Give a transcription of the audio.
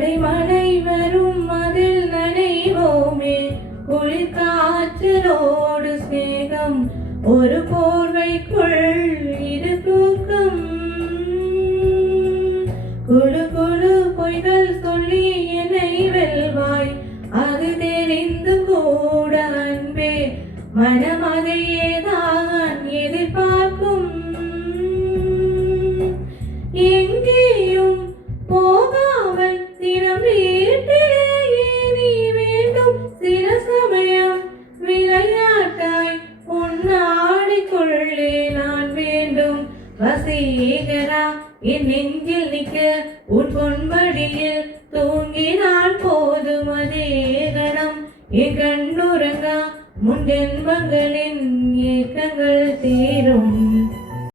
அடைமழை வரும் அதில் நனைவோமே குளிர் காற்றலோடு ஸ்நேகம் ஒரு போர்வைக்குள் இரு தூக்கம் குழு குழு பொய்கள் சொல்லி என்னை வெல்வாய் அது தெரிந்து கூட அன்பே மனம் அதையேதான் எதிர்பார்க்கும் எங்கேயும் போகாமல் தினம் வீட்டிலேயே நீ வேண்டும் சில சமயம் விளையாட்டாய் உன்னாடிக்குள்ளே நான் வேண்டும் வசீகரா என் நெஞ்சில் நிற்க உன் பொன்மடியில் தூங்கினால் போதும் அதே கணம் என் கண்ணுறங்கா முன் ஜென்மங்களின் ஏக்கங்கள் தீரும்.